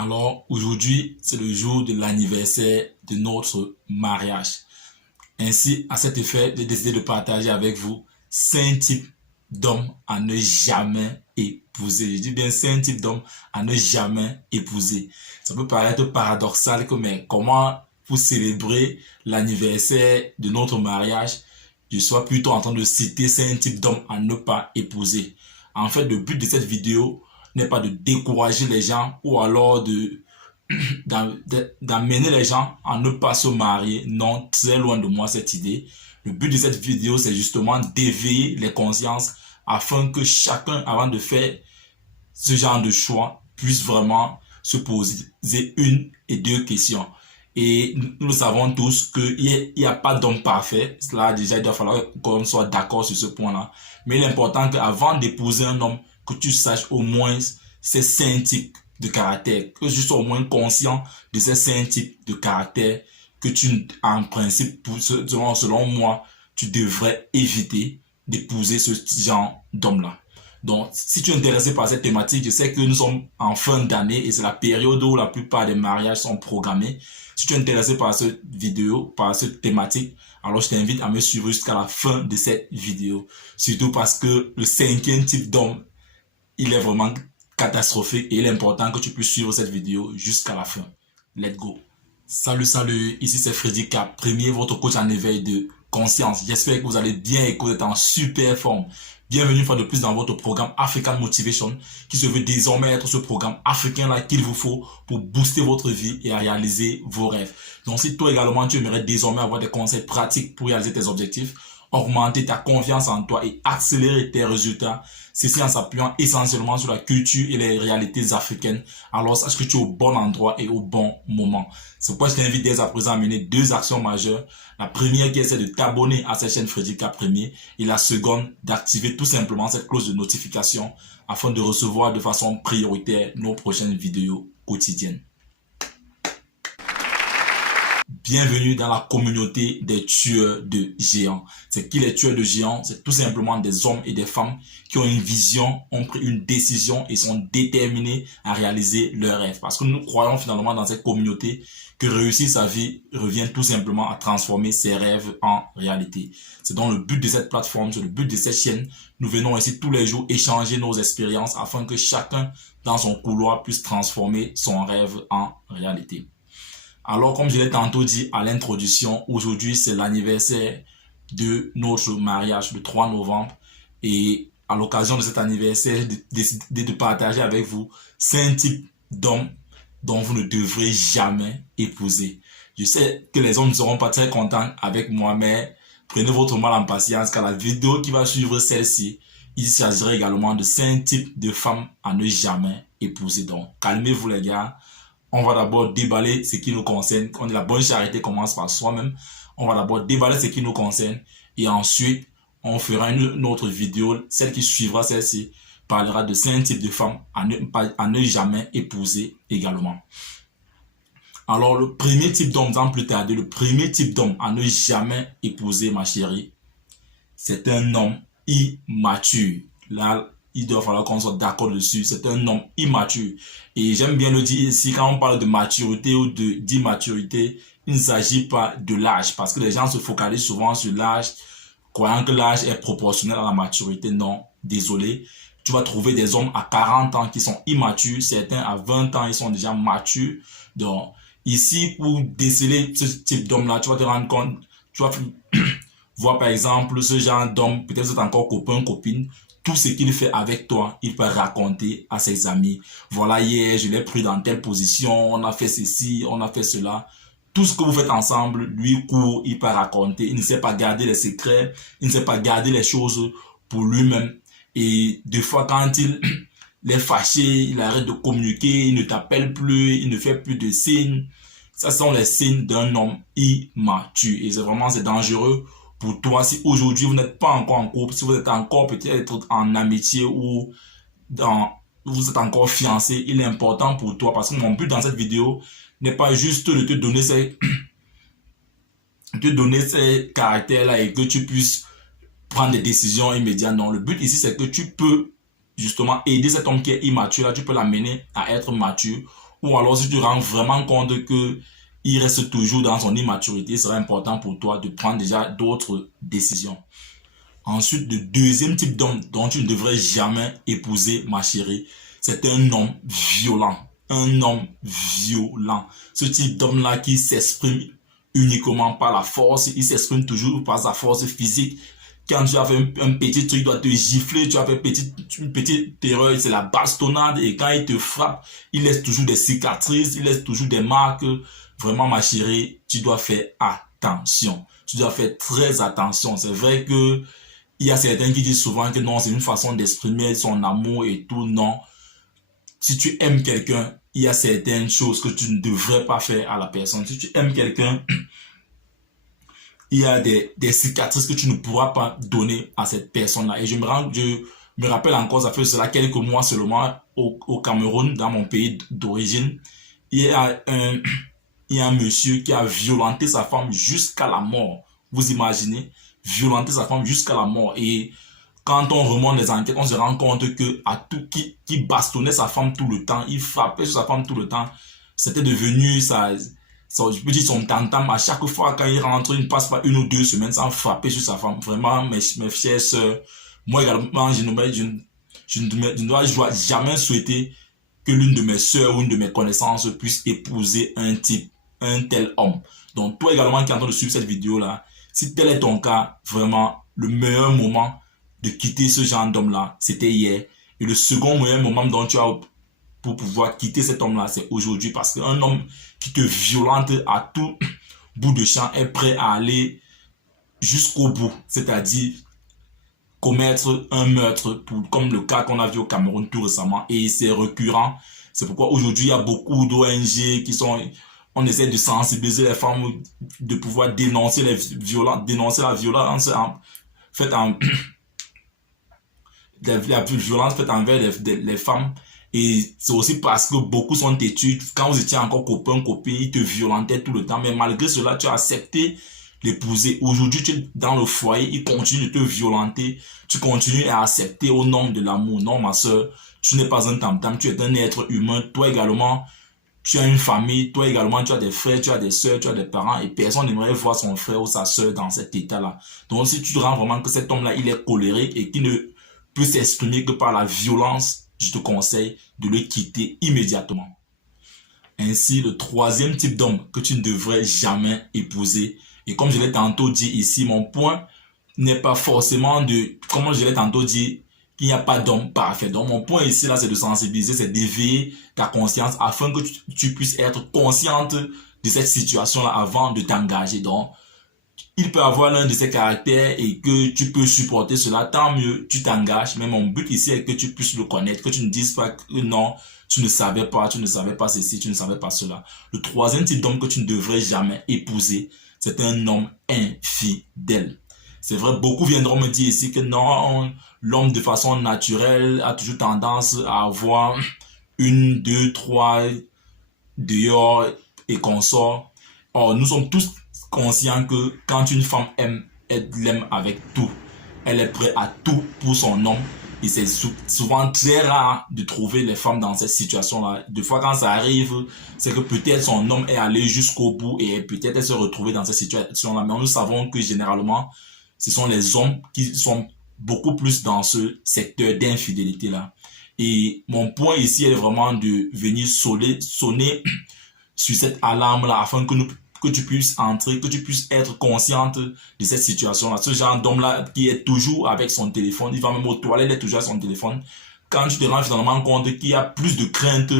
Alors aujourd'hui, c'est le jour de l'anniversaire de notre mariage. Ainsi, à cet effet, j'ai décidé de partager avec vous 5 types d'hommes à ne jamais épouser. Je dis bien 5 types d'hommes à ne jamais épouser. Ça peut paraître paradoxal mais comment pour célébrer l'anniversaire de notre mariage, je sois plutôt en train de citer 5 types d'hommes à ne pas épouser. En fait, le but de cette vidéo n'est pas de décourager les gens ou alors d'amener les gens à ne pas se marier. Non, très loin de moi cette idée. Le but de cette vidéo, c'est justement d'éveiller les consciences afin que chacun, avant de faire ce genre de choix, puisse vraiment se poser une et deux questions. Et nous savons tous qu'il n'y a pas d'homme parfait. Cela, déjà, il doit falloir qu'on soit d'accord sur ce point-là. Mais l'important qu'avant d'épouser un homme, que tu saches au moins ces 5 types de caractères, que tu sois au moins conscient de ces 5 types de caractères que tu, en principe, selon moi, tu devrais éviter d'épouser ce genre d'homme-là. Donc, si tu es intéressé par cette thématique, je sais que nous sommes en fin d'année et c'est la période où la plupart des mariages sont programmés. Si tu es intéressé par cette vidéo, par cette thématique, alors je t'invite à me suivre jusqu'à la fin de cette vidéo. Surtout parce que le 5e type d'homme, il est vraiment catastrophique et il est important que tu puisses suivre cette vidéo jusqu'à la fin. Let's go. Salut, ici c'est Freddy Cap, premier votre coach en éveil de conscience. J'espère que vous allez bien et que vous êtes en super forme. Bienvenue une fois de plus dans votre programme African Motivation qui se veut désormais être ce programme africain-là qu'il vous faut pour booster votre vie et à réaliser vos rêves. Donc si toi également tu aimerais désormais avoir des conseils pratiques pour réaliser tes objectifs, augmenter ta confiance en toi et accélérer tes résultats, ceci en s'appuyant essentiellement sur la culture et les réalités africaines, alors sache que tu es au bon endroit et au bon moment. C'est pourquoi je t'invite dès à présent à mener 2 actions majeures. La première qui est celle de t'abonner à cette chaîne Freddy Cap Premier et la seconde d'activer tout simplement cette cloche de notification afin de recevoir de façon prioritaire nos prochaines vidéos quotidiennes. Bienvenue dans la communauté des tueurs de géants. C'est qui les tueurs de géants? C'est tout simplement des hommes et des femmes qui ont une vision, ont pris une décision et sont déterminés à réaliser leurs rêves. Parce que nous croyons finalement dans cette communauté que réussir sa vie revient tout simplement à transformer ses rêves en réalité. C'est donc le but de cette plateforme, c'est le but de cette chaîne. Nous venons ici tous les jours échanger nos expériences afin que chacun dans son couloir puisse transformer son rêve en réalité. Alors, comme je l'ai tantôt dit à l'introduction, aujourd'hui, c'est l'anniversaire de notre mariage, le 3 novembre. Et à l'occasion de cet anniversaire, j'ai décidé de partager avec vous 5 types d'hommes dont vous ne devrez jamais épouser. Je sais que les hommes ne seront pas très contents avec moi, mais prenez votre mal en patience car la vidéo qui va suivre celle-ci, il s'agira également de 5 types de femmes à ne jamais épouser. Donc, calmez-vous les gars. On va d'abord déballer ce qui nous concerne. La bonne charité commence par soi-même. On va d'abord déballer ce qui nous concerne. Et ensuite, on fera une autre vidéo. Celle qui suivra celle-ci parlera de 5 types de femmes à ne jamais épouser également. Alors, le premier type d'homme, sans plus tarder, le premier type d'homme à ne jamais épouser, ma chérie, c'est un homme immature. Là, il doit falloir qu'on soit d'accord dessus. C'est un homme immature. Et j'aime bien le dire ici, quand on parle de maturité ou d'immaturité, il ne s'agit pas de l'âge. Parce que les gens se focalisent souvent sur l'âge, croyant que l'âge est proportionnel à la maturité. Non, désolé. Tu vas trouver des hommes à 40 ans qui sont immatures. Certains à 20 ans, ils sont déjà matures. Donc, ici, pour déceler ce type d'homme-là, tu vas te rendre compte, tu vas voir par exemple ce genre d'homme, peut-être vous êtes encore copain, copine, tout ce qu'il fait avec toi, il peut raconter à ses amis. Voilà, hier, je l'ai pris dans telle position, on a fait ceci, on a fait cela. Tout ce que vous faites ensemble, lui court, il peut raconter. Il ne sait pas garder les secrets, il ne sait pas garder les choses pour lui-même. Et des fois, quand il est fâché, il arrête de communiquer, il ne t'appelle plus, il ne fait plus de signes. Ça sont les signes d'un homme immature. Et c'est dangereux pour toi, si aujourd'hui vous n'êtes pas encore en couple, si vous êtes encore peut-être en amitié ou vous êtes encore fiancé, il est important pour toi parce que mon but dans cette vidéo n'est pas juste de te donner ces caractères-là et que tu puisses prendre des décisions immédiates. Non, le but ici c'est que tu peux justement aider cet homme qui est immature là, tu peux l'amener à être mature ou alors si tu te rends vraiment compte que il reste toujours dans son immaturité, il sera important pour toi de prendre déjà d'autres décisions. Ensuite, le deuxième type d'homme dont tu ne devrais jamais épouser, ma chérie, c'est un homme violent. Un homme violent. Ce type d'homme-là qui s'exprime uniquement par la force, il s'exprime toujours par sa force physique. Quand tu as fait un petit truc, il doit te gifler, tu as fait une petite erreur, c'est la bastonnade, et quand il te frappe, il laisse toujours des cicatrices, il laisse toujours des marques. Vraiment, ma chérie, tu dois faire attention. Tu dois faire très attention. C'est vrai que il y a certains qui disent souvent que non, c'est une façon d'exprimer son amour et tout. Non. Si tu aimes quelqu'un, il y a certaines choses que tu ne devrais pas faire à la personne. Si tu aimes quelqu'un, il y a des cicatrices que tu ne pourras pas donner à cette personne-là. Et je me rappelle encore, ça fait cela quelques mois seulement, au Cameroun, dans mon pays d'origine, il y a un monsieur qui a violenté sa femme jusqu'à la mort. Vous imaginez? Violenter sa femme jusqu'à la mort. Et quand on remonte les enquêtes, on se rend compte que qui bastonnait sa femme tout le temps, il frappait sur sa femme tout le temps. C'était devenu je peux dire son tantam. À chaque fois quand il rentre, il ne passe pas 1 ou 2 semaines sans frapper sur sa femme. Vraiment, mes chères sœurs, moi également, je ne dois jamais souhaiter que l'une de mes sœurs ou une de mes connaissances puisse épouser un tel homme. Donc toi également qui es en train de suivre cette vidéo là, si tel est ton cas, vraiment, le meilleur moment de quitter ce genre d'homme-là, c'était hier. Et le second meilleur moment dont tu as pour pouvoir quitter cet homme-là, c'est aujourd'hui. Parce qu'un homme qui te violente à tout bout de champ est prêt à aller jusqu'au bout. C'est-à-dire commettre un meurtre, comme le cas qu'on a vu au Cameroun tout récemment. Et c'est récurrent. C'est pourquoi aujourd'hui, il y a beaucoup d'ONG qui sont... On essaie de sensibiliser les femmes, de pouvoir dénoncer la violence faite envers les femmes. Et c'est aussi parce que beaucoup sont têtus. Quand vous étiez encore copain, copine, ils te violentaient tout le temps. Mais malgré cela, tu as accepté l'épouser. Aujourd'hui, tu es dans le foyer, il continue de te violenter. Tu continues à accepter au nom de l'amour. Non, ma soeur, tu n'es pas un tam-tam, tu es un être humain. Toi également, tu as une famille, toi également, tu as des frères, tu as des soeurs, tu as des parents, et personne n'aimerait voir son frère ou sa soeur dans cet état-là. Donc, si tu te rends vraiment que cet homme-là, il est colérique et qu'il ne peut s'exprimer que par la violence, je te conseille de le quitter immédiatement. Ainsi, le troisième type d'homme que tu ne devrais jamais épouser, et comme je l'ai tantôt dit ici, mon point n'est pas forcément comme je l'ai tantôt dit, qu'il n'y a pas d'homme parfait. Donc, mon point ici, là, c'est de sensibiliser, c'est d'éveiller ta conscience afin que tu puisses être consciente de cette situation-là avant de t'engager. Donc, il peut avoir l'un de ces caractères et que tu peux supporter cela, tant mieux, tu t'engages. Mais mon but ici est que tu puisses le connaître, que tu ne dises pas que non, tu ne savais pas ceci, tu ne savais pas cela. Le troisième type d'homme que tu ne devrais jamais épouser, c'est un homme infidèle. C'est vrai, beaucoup viendront me dire ici que non, l'homme de façon naturelle a toujours tendance à avoir 1, 2, 3 dehors et consorts. Or, nous sommes tous conscients que quand une femme aime, elle l'aime avec tout. Elle est prête à tout pour son homme. Et c'est souvent très rare de trouver les femmes dans cette situation-là. Des fois, quand ça arrive, c'est que peut-être son homme est allé jusqu'au bout et peut-être elle se retrouve dans cette situation-là. Mais nous savons que généralement, ce sont les hommes qui sont beaucoup plus dans ce secteur d'infidélité-là. Et mon point ici est vraiment de venir sonner sur cette alarme-là afin que tu puisses entrer, que tu puisses être consciente de cette situation-là. Ce genre d'homme-là qui est toujours avec son téléphone, il va même aux toilettes, il est toujours avec son téléphone. Quand tu te rends finalement compte qu'il y a plus de crainte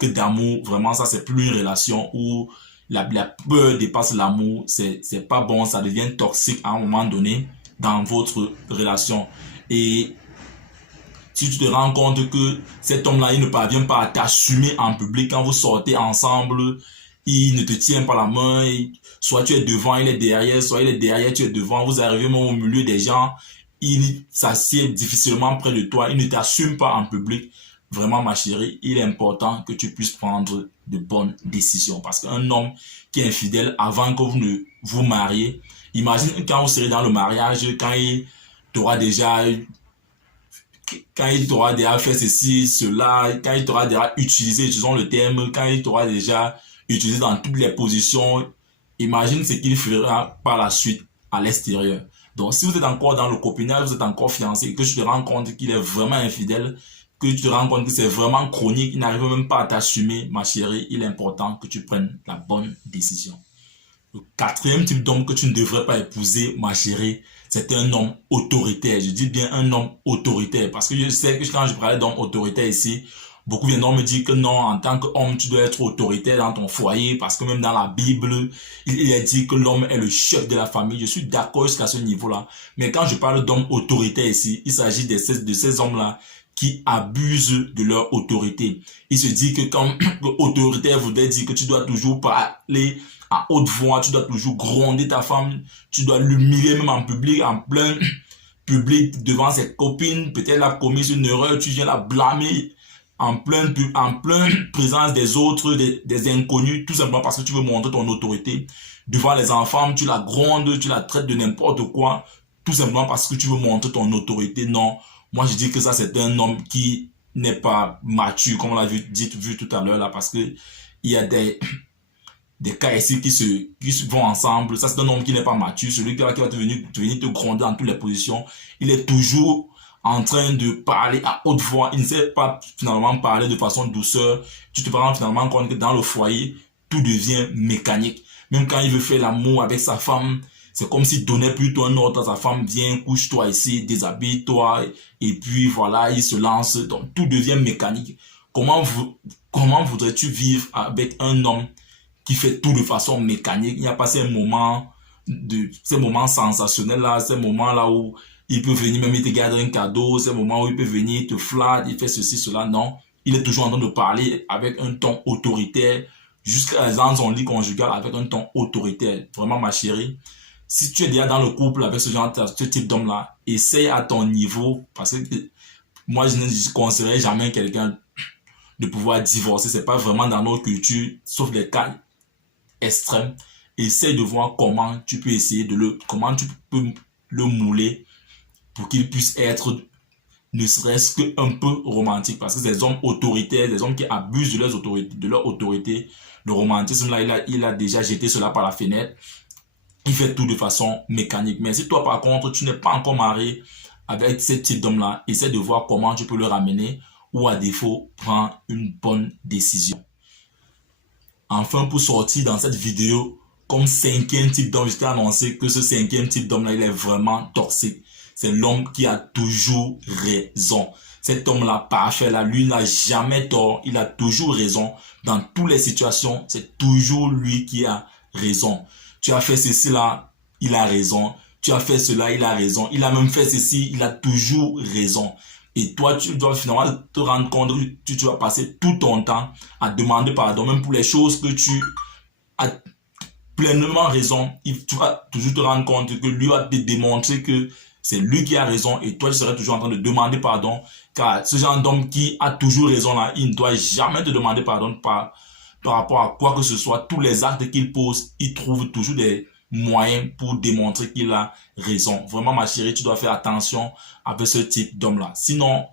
que d'amour, vraiment ça c'est plus une relation où la peur dépasse l'amour, c'est pas bon, ça devient toxique à un moment donné dans votre relation. Et si tu te rends compte que cet homme-là, il ne parvient pas à t'assumer en public quand vous sortez ensemble, il ne te tient pas la main, soit tu es devant, il est derrière, soit il est derrière, tu es devant, vous arrivez même au milieu des gens, il s'assied difficilement près de toi, il ne t'assume pas en public. Vraiment, ma chérie, il est important que tu puisses prendre de bonnes décisions. Parce qu'un homme qui est infidèle avant que vous ne vous mariez, imagine quand vous serez dans le mariage, quand il t'aura déjà quand il t'aura déjà fait ceci, cela, quand il t'aura déjà utilisé, utilisons le terme, quand il t'aura déjà utilisé dans toutes les positions, imagine ce qu'il fera par la suite à l'extérieur. Donc, si vous êtes encore dans le copinage, vous êtes encore fiancé, que tu te rends compte qu'il est vraiment infidèle, que tu te rends compte que c'est vraiment chronique, il n'arrive même pas à t'assumer, ma chérie, il est important que tu prennes la bonne décision. Le quatrième type d'homme que tu ne devrais pas épouser, ma chérie, c'est un homme autoritaire. Je dis bien un homme autoritaire parce que je sais que quand je parlais d'homme autoritaire ici, beaucoup viendront me dire que non, en tant qu'homme, tu dois être autoritaire dans ton foyer parce que même dans la Bible, il est dit que l'homme est le chef de la famille. Je suis d'accord jusqu'à ce niveau-là. Mais quand je parle d'homme autoritaire ici, il s'agit de ces hommes-là qui abusent de leur autorité. Il se dit que quand autoritaire voudrait dire que tu dois toujours parler à haute voix, tu dois toujours gronder ta femme, tu dois l'humilier même en public, en plein public devant ses copines, peut-être elle a commis une erreur, tu viens la blâmer en pleine présence des autres, des inconnus, tout simplement parce que tu veux montrer ton autorité. Devant les enfants, tu la grondes, tu la traites de n'importe quoi, tout simplement parce que tu veux montrer ton autorité. Non, moi je dis que ça c'est un homme qui n'est pas mature, comme on l'a vu tout à l'heure là, parce que il y a des cas ici qui se vont ensemble. Ça, c'est un homme qui n'est pas mature. Celui qui va te venir te gronder dans toutes les positions. Il est toujours en train de parler à haute voix. Il ne sait pas finalement parler de façon douceur. Tu te rends finalement compte que dans le foyer, tout devient mécanique. Même quand il veut faire l'amour avec sa femme, c'est comme s'il donnait plutôt un ordre à sa femme. Viens, couche-toi ici, déshabille-toi. Et puis voilà, il se lance. Donc, tout devient mécanique. Comment voudrais-tu vivre avec un homme qui fait tout de façon mécanique? Il n'y a pas ces moments sensationnels là, ces moments là où il peut venir même il te garde un cadeau, ces moments où il peut venir il te flatte, il fait ceci, cela. Non, il est toujours en train de parler avec un ton autoritaire, jusqu'à dans son lit conjugal avec un ton autoritaire. Vraiment, ma chérie, si tu es déjà dans le couple avec ce type d'homme là, essaye à ton niveau, parce que moi je ne conseillerais jamais quelqu'un de pouvoir divorcer. C'est pas vraiment dans notre culture, sauf les cas extrême. Essaye de voir comment tu peux essayer comment tu peux le mouler pour qu'il puisse être ne serait-ce qu'un peu romantique, parce que ces hommes autoritaires, des hommes qui abusent de leur autorité, le romantisme là, il a déjà jeté cela par la fenêtre. Il fait tout de façon mécanique. Mais si toi par contre tu n'es pas encore marié avec ce type d'homme là, essaie de voir comment tu peux le ramener, ou à défaut prends une bonne décision. Enfin, pour sortir dans cette vidéo, comme cinquième type d'homme, je t'ai annoncé que ce cinquième type d'homme là, il est vraiment toxique. C'est l'homme qui a toujours raison. Cet homme-là, parfait là, lui n'a jamais tort. Il a toujours raison. Dans toutes les situations, c'est toujours lui qui a raison. Tu as fait ceci là, il a raison. Tu as fait cela, il a raison. Il a même fait ceci, il a toujours raison. Et toi, tu dois finalement te rendre compte que tu vas passer tout ton temps à demander pardon, même pour les choses que tu as pleinement raison. Tu vas toujours te rendre compte que lui va te démontrer que c'est lui qui a raison et toi, tu serais toujours en train de demander pardon. Car ce genre d'homme qui a toujours raison là, il ne doit jamais te demander pardon par rapport à quoi que ce soit. Tous les actes qu'il pose, il trouve toujours des moyens pour démontrer qu'il a raison. Vraiment, ma chérie, tu dois faire attention avec ce type d'homme-là. Sinon,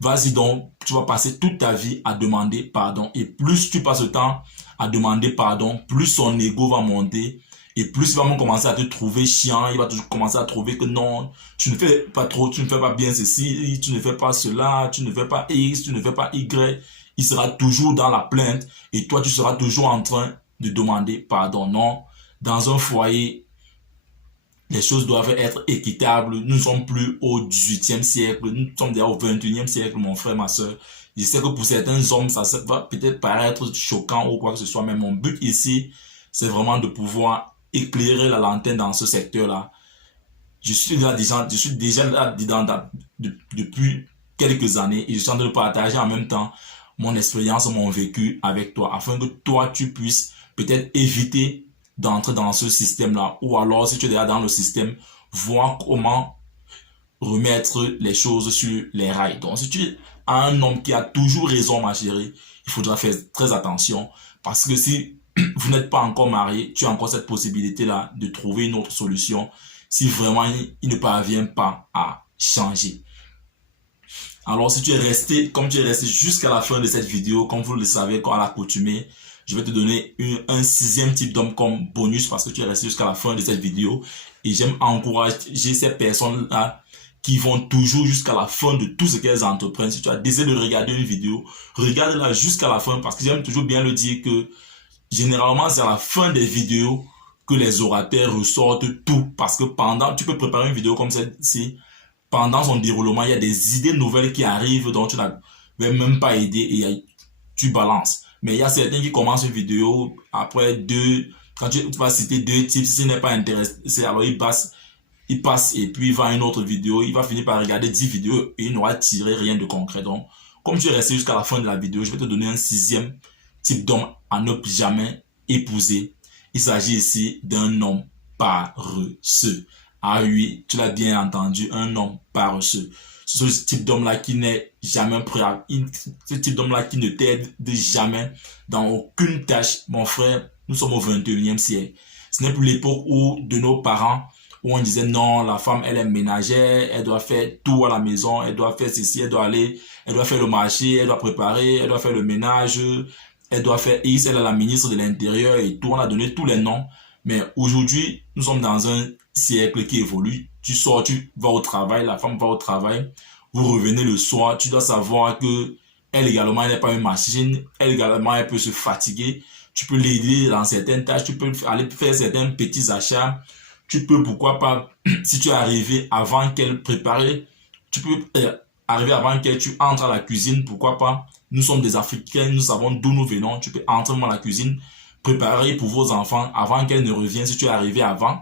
vas-y donc, tu vas passer toute ta vie à demander pardon. Et plus tu passes le temps à demander pardon, plus son ego va monter. Et plus il va même commencer à te trouver chiant. Il va toujours commencer à trouver que non, tu ne fais pas trop, tu ne fais pas bien ceci, tu ne fais pas cela, tu ne fais pas X, tu ne fais pas Y. Il sera toujours dans la plainte. Et toi, tu seras toujours en train de demander pardon. Non, dans un foyer, les choses doivent être équitables. Nous ne sommes plus au 18e siècle. Nous sommes déjà au 21e siècle, mon frère, ma soeur. Je sais que pour certains hommes, ça va peut-être paraître choquant ou quoi que ce soit. Mais mon but ici, c'est vraiment de pouvoir éclairer la lanterne dans ce secteur-là. Je suis déjà là depuis quelques années et je suis en train de partager en même temps mon expérience, mon vécu avec toi, afin que toi, tu puisses peut-être éviter d'entrer dans ce système-là. Ou alors, si tu es déjà dans le système, voir comment remettre les choses sur les rails. Donc, si tu as un homme qui a toujours raison, ma chérie, il faudra faire très attention. Parce que si vous n'êtes pas encore marié, tu as encore cette possibilité-là de trouver une autre solution si vraiment il ne parvient pas à changer. Alors, si tu es resté, comme tu es resté jusqu'à la fin de cette vidéo, comme vous le savez, comme à l'accoutumée, je vais te donner un 6e type d'homme comme bonus parce que tu es resté jusqu'à la fin de cette vidéo. Et j'aime encourager ces personnes-là qui vont toujours jusqu'à la fin de tout ce qu'elles entreprennent. Si tu as décidé de regarder une vidéo, regarde-la jusqu'à la fin parce que j'aime toujours bien le dire que généralement, c'est à la fin des vidéos que les orateurs ressortent tout parce que tu peux préparer une vidéo comme celle-ci. Pendant son déroulement, il y a des idées nouvelles qui arrivent dont tu n'avais même pas idée et tu balances. Mais il y a certains qui commencent une vidéo, après quand tu vas citer 2 types, si ce n'est pas intéressé, alors il passe et puis il va à une autre vidéo, il va finir par regarder 10 vidéos et il n'aura tiré rien de concret. Donc, comme tu es resté jusqu'à la fin de la vidéo, je vais te donner un 6e type d'homme à ne plus jamais épouser. Il s'agit ici d'un homme paresseux. Ah oui, tu l'as bien entendu, un homme paresseux. Ce type d'homme-là qui n'est jamais prêt ce type d'homme-là qui ne t'aide jamais dans aucune tâche. Mon frère, nous sommes au 21e siècle. Ce n'est plus l'époque où de nos parents, où on disait non, la femme, elle est ménagère, elle doit faire tout à la maison, elle doit faire ceci, elle doit faire le marché, elle doit préparer, elle doit faire le ménage, elle doit faire X, elle est la ministre de l'Intérieur et tout. On a donné tous les noms. Mais aujourd'hui, nous sommes dans un siècle qui évolue. Tu sors, tu vas au travail, la femme va au travail. Vous revenez le soir, tu dois savoir que elle également, elle n'est pas une machine. Elle également, elle peut se fatiguer. Tu peux l'aider dans certaines tâches. Tu peux aller faire certains petits achats. Tu peux, pourquoi pas, si tu es arrivé avant qu'elle prépare, tu peux arriver avant qu'elle tu entres à la cuisine. Pourquoi pas? Nous sommes des Africains, nous savons d'où nous venons. Tu peux entrer dans la cuisine, préparer pour vos enfants avant qu'elle ne revienne si tu es arrivé avant.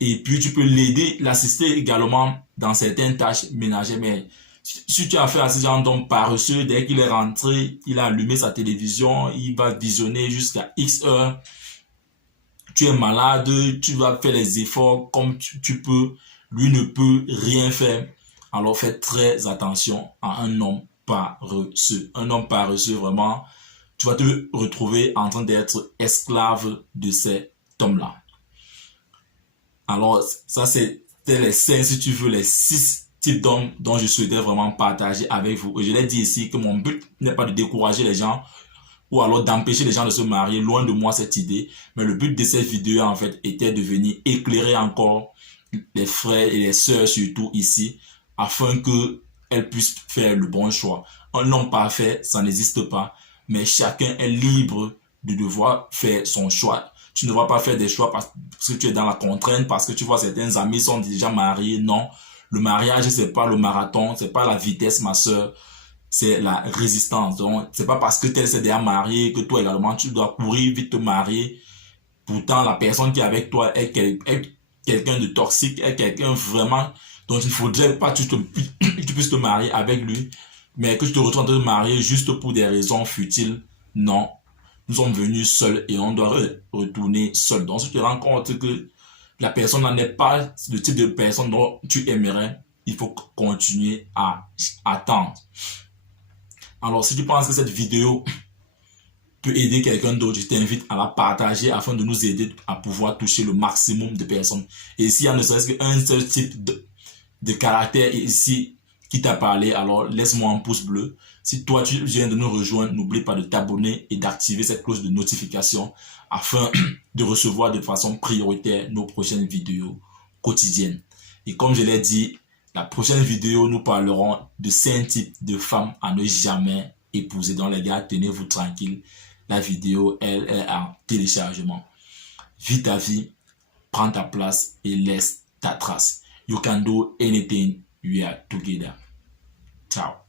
Et puis, tu peux l'aider, l'assister également dans certaines tâches ménagères. Mais si tu as affaire à ce genre d'homme paresseux, dès qu'il est rentré, il a allumé sa télévision, il va visionner jusqu'à X heures. Tu es malade, tu vas faire les efforts comme tu peux. Lui ne peut rien faire. Alors, fais très attention à un homme paresseux. Un homme paresseux, vraiment, tu vas te retrouver en train d'être esclave de cet homme-là. Alors, ça, c'était les 5, si tu veux, les 6 types d'hommes dont je souhaitais vraiment partager avec vous. Et je l'ai dit ici que mon but n'est pas de décourager les gens ou alors d'empêcher les gens de se marier. Loin de moi cette idée. Mais le but de cette vidéo, en fait, était de venir éclairer encore les frères et les sœurs, surtout ici, afin qu'elles puissent faire le bon choix. Un homme parfait, ça n'existe pas. Mais chacun est libre de devoir faire son choix. Tu ne vas pas faire des choix parce que tu es dans la contrainte, parce que tu vois certains amis sont déjà mariés. Non, le mariage, c'est pas le marathon, c'est pas la vitesse, ma soeur, c'est la résistance. Donc, c'est pas parce que tel s'est déjà marié que toi également, tu dois courir vite te marier. Pourtant, la personne qui est avec toi est quelqu'un de toxique, est quelqu'un vraiment dont il ne faudrait pas que tu puisses te marier avec lui, mais que tu te retrouves en train de te marier juste pour des raisons futiles. Non. Nous sommes venus seuls et on doit retourner seul. Donc, si tu te rends compte que la personne n'est pas le type de personne dont tu aimerais, il faut continuer à attendre. Alors, si tu penses que cette vidéo peut aider quelqu'un d'autre, je t'invite à la partager afin de nous aider à pouvoir toucher le maximum de personnes. Et s'il y a ne serait-ce qu'un seul type de caractère ici qui t'a parlé, alors laisse-moi un pouce bleu. Si toi tu viens de nous rejoindre, n'oublie pas de t'abonner et d'activer cette cloche de notification afin de recevoir de façon prioritaire nos prochaines vidéos quotidiennes. Et comme je l'ai dit, la prochaine vidéo, nous parlerons de 5 types de femmes à ne jamais épouser. Donc les gars, tenez-vous tranquille. La vidéo, elle est en téléchargement. Vis ta vie, prends ta place et laisse ta trace. You can do anything. We are together. Ciao.